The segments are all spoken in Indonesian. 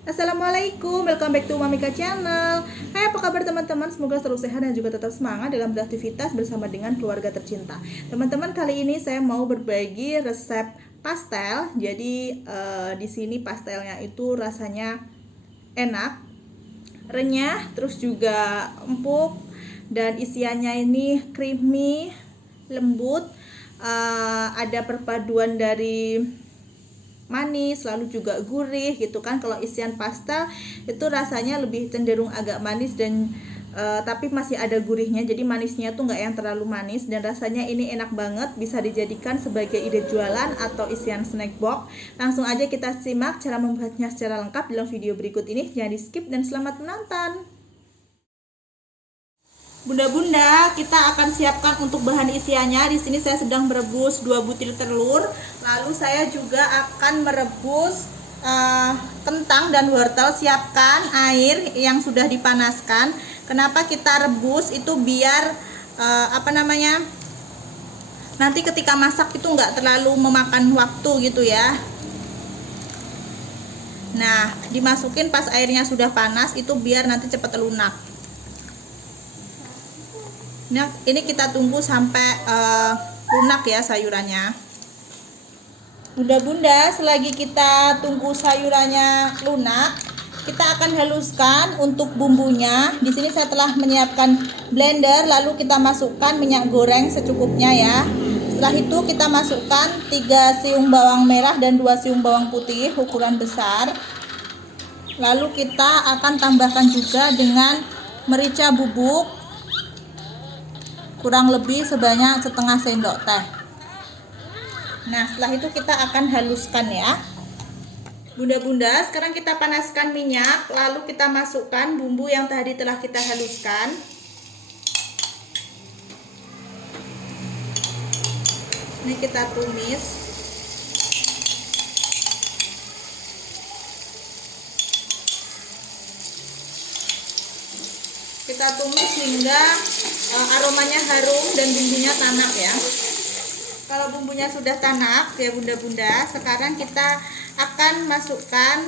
Assalamualaikum, welcome back to Mamika Channel. Hai, apa kabar teman-teman? Semoga selalu sehat dan juga tetap semangat dalam beraktivitas bersama dengan keluarga tercinta. Teman-teman, kali ini saya mau berbagi resep pastel. Jadi di sini pastelnya itu rasanya enak, renyah, terus juga empuk, dan isiannya ini creamy, lembut. Ada perpaduan dari manis lalu juga gurih gitu kan. Kalau isian pastel itu rasanya lebih cenderung agak manis dan tapi masih ada gurihnya, jadi manisnya tuh nggak yang terlalu manis, dan rasanya ini enak banget, bisa dijadikan sebagai ide jualan atau isian snack box. Langsung aja kita simak cara membuatnya secara lengkap dalam video berikut ini, jangan di skip dan selamat menonton. Bunda-bunda, kita akan siapkan untuk bahan isiannya. Di sini saya sedang merebus 2 butir telur. Lalu saya juga akan merebus kentang dan wortel. Siapkan air yang sudah dipanaskan. Kenapa kita rebus itu biar nanti ketika masak itu nggak terlalu memakan waktu gitu ya. Nah, dimasukin pas airnya sudah panas itu biar nanti cepat lunak. Nah, ini kita tunggu sampai lunak ya sayurannya. Bunda-bunda, selagi kita tunggu sayurannya lunak, kita akan haluskan untuk bumbunya. Di sini saya telah menyiapkan blender, lalu kita masukkan minyak goreng secukupnya ya. Setelah itu kita masukkan 3 siung bawang merah dan 2 siung bawang putih ukuran besar. Lalu kita akan tambahkan juga dengan merica bubuk kurang lebih sebanyak setengah sendok teh. Nah, setelah itu kita akan haluskan ya. Bunda-bunda, sekarang kita panaskan minyak, lalu kita masukkan bumbu yang tadi telah kita haluskan. Ini kita tumis. Kita tumis hingga aromanya harum dan bumbunya tanak ya. Kalau bumbunya sudah tanak ya bunda-bunda, sekarang kita akan masukkan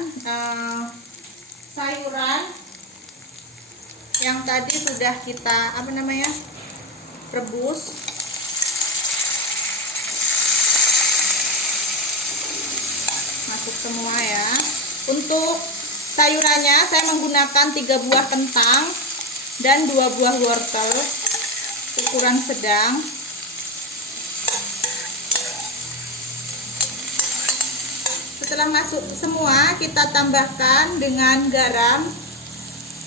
sayuran yang tadi sudah kita rebus. Masuk semua ya. Untuk sayurannya saya menggunakan 3 buah kentang dan 2 buah wortel ukuran sedang. Setelah masuk semua, kita tambahkan dengan garam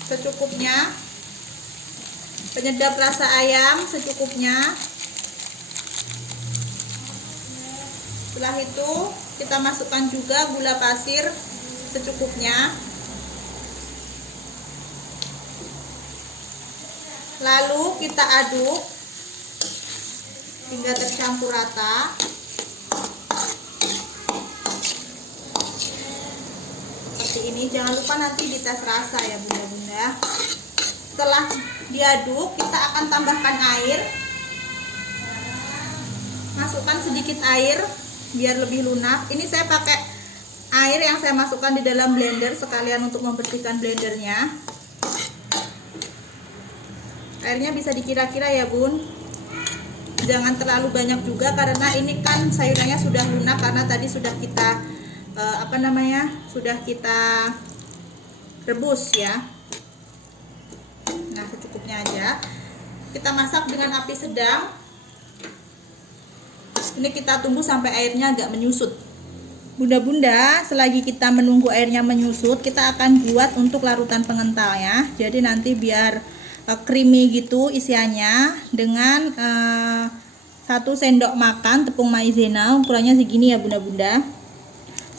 secukupnya, penyedap rasa ayam secukupnya. Setelah itu kita masukkan juga gula pasir secukupnya. Lalu kita aduk hingga tercampur rata. Seperti ini, jangan lupa nanti dites rasa ya bunda-bunda. Setelah diaduk, kita akan tambahkan air. Masukkan sedikit air biar lebih lunak. Ini saya pakai air yang saya masukkan di dalam blender sekalian untuk membersihkan blendernya. Airnya bisa dikira-kira ya bun, jangan terlalu banyak juga karena ini kan sayurannya sudah lunak karena tadi sudah kita sudah kita rebus ya. Nah, secukupnya aja. Kita masak dengan api sedang. Ini kita tunggu sampai airnya agak menyusut. Bunda-bunda, selagi kita menunggu airnya menyusut, kita akan buat untuk larutan pengentalnya. Jadi nanti biar creamy gitu isiannya, dengan 1 sendok makan tepung maizena ukurannya segini ya bunda-bunda.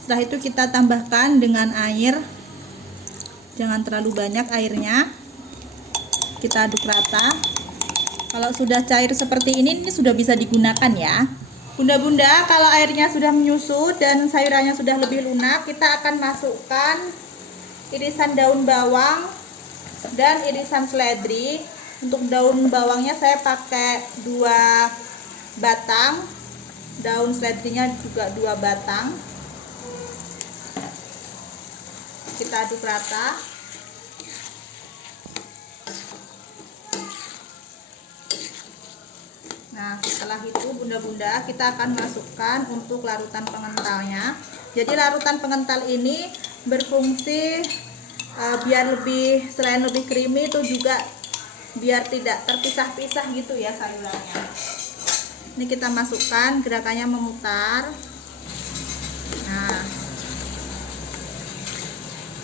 Setelah itu kita tambahkan dengan air, jangan terlalu banyak airnya. Kita aduk rata. Kalau sudah cair seperti ini sudah bisa digunakan ya bunda-bunda. Kalau airnya sudah menyusut dan sayurannya sudah lebih lunak, kita akan masukkan irisan daun bawang dan irisan seledri. Untuk daun bawangnya saya pakai 2 batang, daun seledrinya juga 2 batang. kita aduk rata. Nah, setelah itu bunda-bunda kita akan masukkan untuk larutan pengentalnya. Jadi larutan pengental ini berfungsi biar lebih, selain lebih creamy, itu juga biar tidak terpisah-pisah gitu ya sayurannya. Ini kita masukkan, gerakannya memutar. Nah,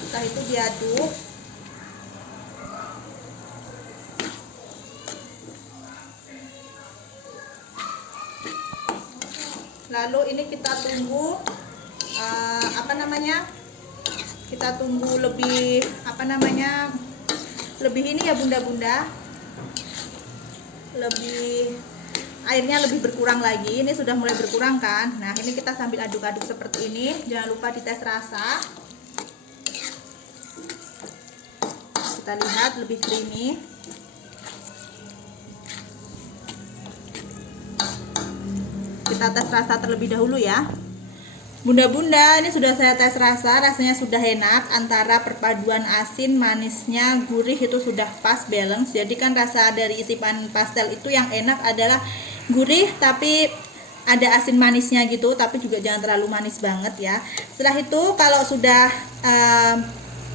setelah itu diaduk. Lalu ini kita tunggu kita tunggu lebih lebih ini ya bunda-bunda, lebih airnya lebih berkurang lagi. Ini sudah mulai berkurang kan. Nah, ini kita sambil aduk-aduk seperti ini. Jangan lupa dites rasa. Kita lihat lebih creamy. Kita tes rasa terlebih dahulu ya bunda-bunda. Ini sudah saya tes rasa, rasanya sudah enak. Antara perpaduan asin, manisnya, gurih itu sudah pas balance. Jadi kan rasa dari isi pastel itu yang enak adalah gurih tapi ada asin manisnya gitu, tapi juga jangan terlalu manis banget ya. Setelah itu kalau sudah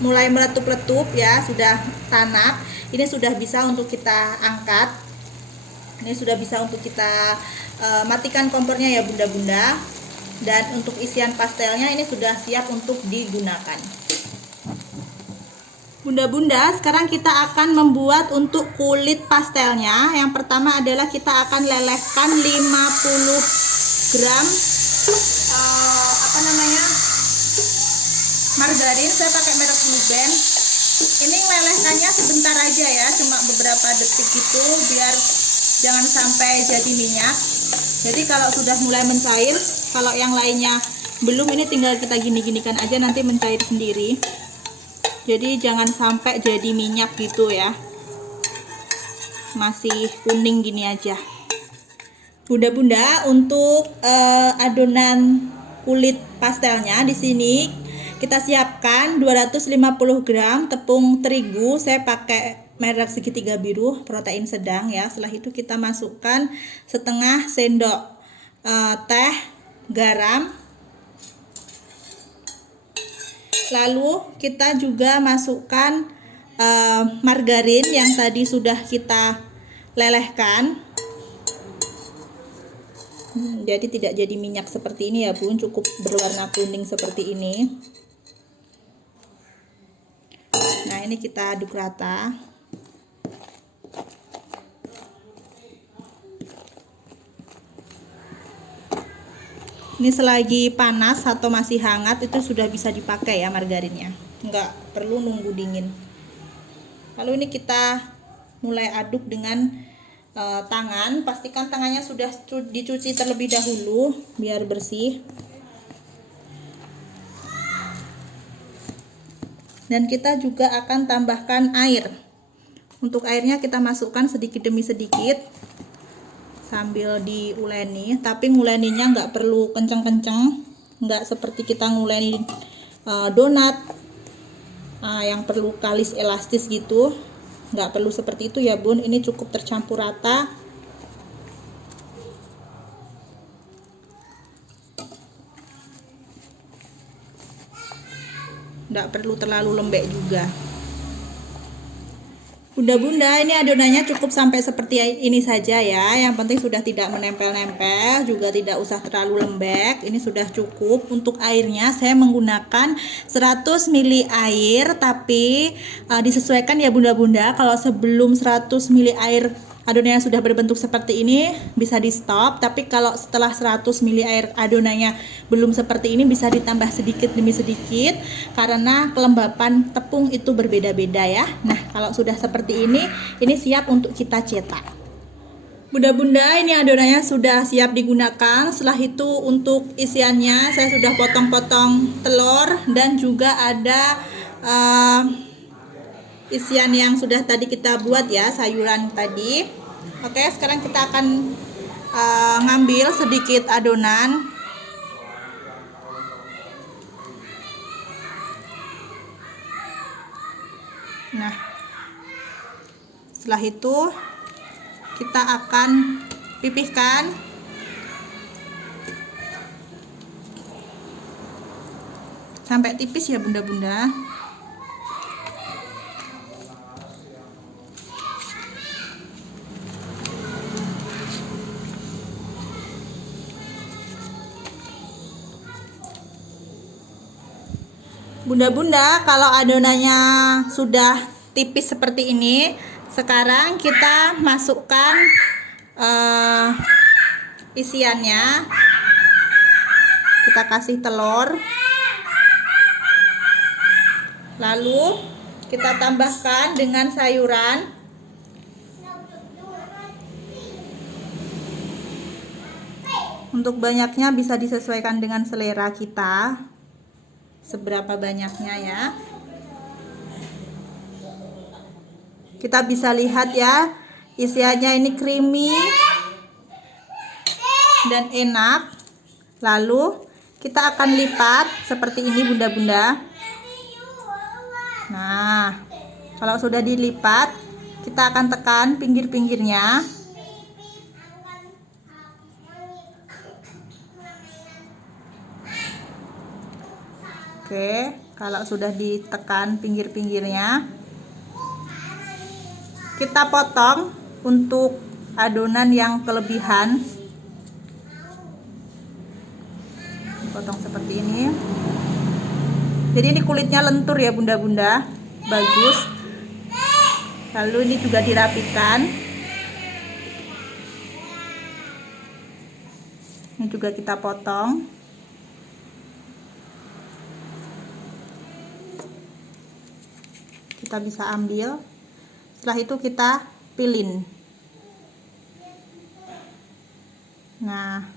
mulai meletup-letup ya, sudah tanak, ini sudah bisa untuk kita angkat. Ini sudah bisa untuk kita matikan kompornya ya bunda-bunda. Dan untuk isian pastelnya ini sudah siap untuk digunakan. Bunda-bunda, sekarang kita akan membuat untuk kulit pastelnya. Yang pertama adalah kita akan lelehkan 50 gram margarin. Saya pakai merek Blue Band. Ini melelehkannya sebentar aja ya, cuma beberapa detik gitu biar jangan sampai jadi minyak. Jadi kalau sudah mulai mencair, kalau yang lainnya belum, ini tinggal kita gini-ginikan aja, nanti mencair sendiri. Jadi jangan sampai jadi minyak gitu ya, masih kuning gini aja. Bunda-bunda, untuk adonan kulit pastelnya di sini kita siapkan 250 gram tepung terigu. Saya pakai merek segitiga biru, protein sedang ya. Setelah itu kita masukkan setengah sendok teh garam. Lalu kita juga masukkan margarin yang tadi sudah kita lelehkan. Jadi tidak jadi minyak seperti ini ya bun, cukup berwarna kuning seperti ini. Nah, ini kita aduk rata. Ini selagi panas atau masih hangat itu sudah bisa dipakai ya margarinnya, nggak perlu nunggu dingin. Lalu ini kita mulai aduk dengan tangan. Pastikan tangannya sudah dicuci terlebih dahulu biar bersih. Dan kita juga akan tambahkan air. Untuk airnya kita masukkan sedikit demi sedikit sambil diuleni, tapi nguleninya nggak perlu kenceng-kenceng, nggak seperti kita nguleni donat yang perlu kalis elastis gitu, nggak perlu seperti itu ya bun. Ini cukup tercampur rata. Nggak perlu terlalu lembek juga. Bunda-bunda, ini adonannya cukup sampai seperti ini saja ya. Yang penting sudah tidak menempel-nempel, juga tidak usah terlalu lembek. Ini sudah cukup. Untuk airnya saya menggunakan 100 ml air, tapi disesuaikan ya bunda-bunda. Kalau sebelum 100 ml air adonannya sudah berbentuk seperti ini, bisa di stop. Tapi kalau setelah 100 ml air adonannya belum seperti ini, bisa ditambah sedikit demi sedikit, karena kelembapan tepung itu berbeda-beda ya. Nah, kalau sudah seperti ini siap untuk kita cetak. Bunda-bunda, ini adonannya sudah siap digunakan. Setelah itu untuk isiannya saya sudah potong-potong telur, dan juga ada isian yang sudah tadi kita buat ya, sayuran tadi. Oke, sekarang kita akan ngambil sedikit adonan. Nah, setelah itu kita akan pipihkan sampai tipis ya bunda-bunda. Bunda-bunda, kalau adonannya sudah tipis seperti ini, sekarang kita masukkan isiannya. Kita kasih telur, lalu kita tambahkan dengan sayuran. Untuk banyaknya bisa disesuaikan dengan selera kita, seberapa banyaknya ya. Kita bisa lihat ya, isiannya ini creamy dan enak. Lalu kita akan lipat seperti ini bunda-bunda. Nah, kalau sudah dilipat, kita akan tekan pinggir-pinggirnya. Oke, kalau sudah ditekan pinggir-pinggirnya, kita potong untuk adonan yang kelebihan. Potong seperti ini. Jadi ini kulitnya lentur ya bunda-bunda, bagus. Lalu ini juga dirapikan. Ini juga kita potong. Kita bisa ambil. Setelah itu kita pilin. Nah,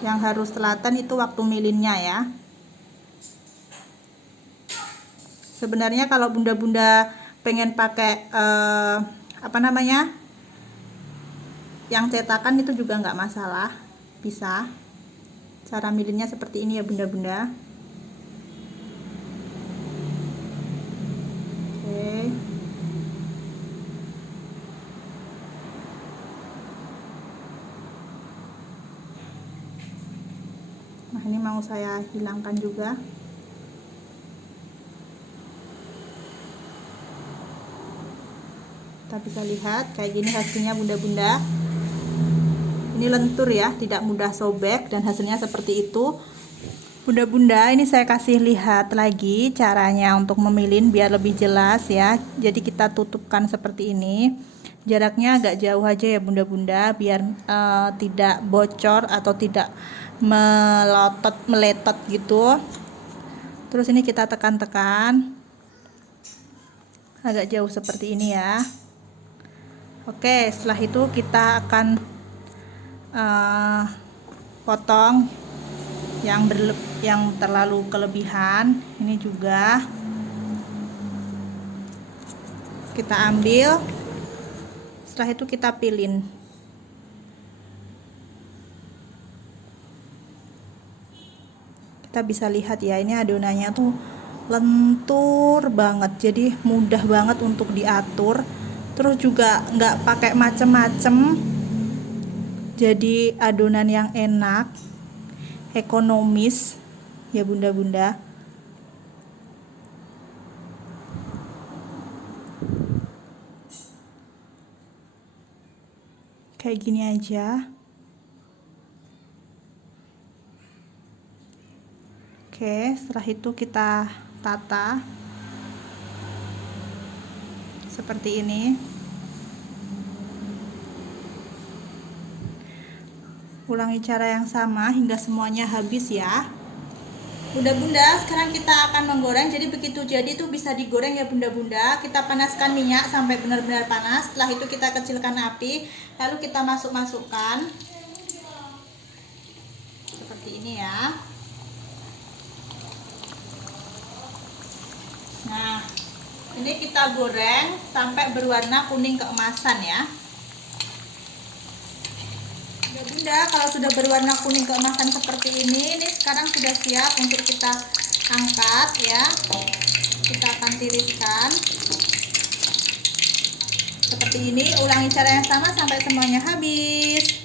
yang harus telatan itu waktu milinnya ya. Sebenarnya kalau bunda-bunda pengen pakai apa namanya, yang cetakan itu juga nggak masalah, bisa. Cara milinnya seperti ini ya bunda-bunda. Oke. Nah, ini mau saya hilangkan juga. Kita bisa lihat kayak gini hasilnya bunda-bunda. Ini lentur ya, tidak mudah sobek dan hasilnya seperti itu. Bunda-bunda, ini saya kasih lihat lagi caranya untuk memilin biar lebih jelas ya. Jadi kita tutupkan seperti ini. Jaraknya agak jauh aja ya bunda-bunda, biar tidak bocor atau tidak meletot gitu. Terus ini kita tekan-tekan agak jauh seperti ini ya. Oke, setelah itu kita akan potong yang terlalu kelebihan. Ini juga kita ambil. Setelah itu kita pilin. Kita bisa lihat ya, ini adonannya tuh lentur banget, jadi mudah banget untuk diatur. Terus juga nggak pakai macem-macem, jadi adonan yang enak, ekonomis ya bunda-bunda. Kayak gini aja. Oke, setelah itu kita tata seperti ini. Ulangi cara yang sama hingga semuanya habis ya. Bunda-bunda, sekarang kita akan menggoreng. Jadi begitu jadi itu bisa digoreng ya bunda-bunda. Kita panaskan minyak sampai benar-benar panas. Setelah itu kita kecilkan api, lalu kita masukkan seperti ini ya. Nah, ini kita goreng sampai berwarna kuning keemasan ya. Bunda, kalau sudah berwarna kuning keemasan seperti ini sekarang sudah siap untuk kita angkat ya. Kita akan tiriskan seperti ini. Ulangi cara yang sama sampai semuanya habis.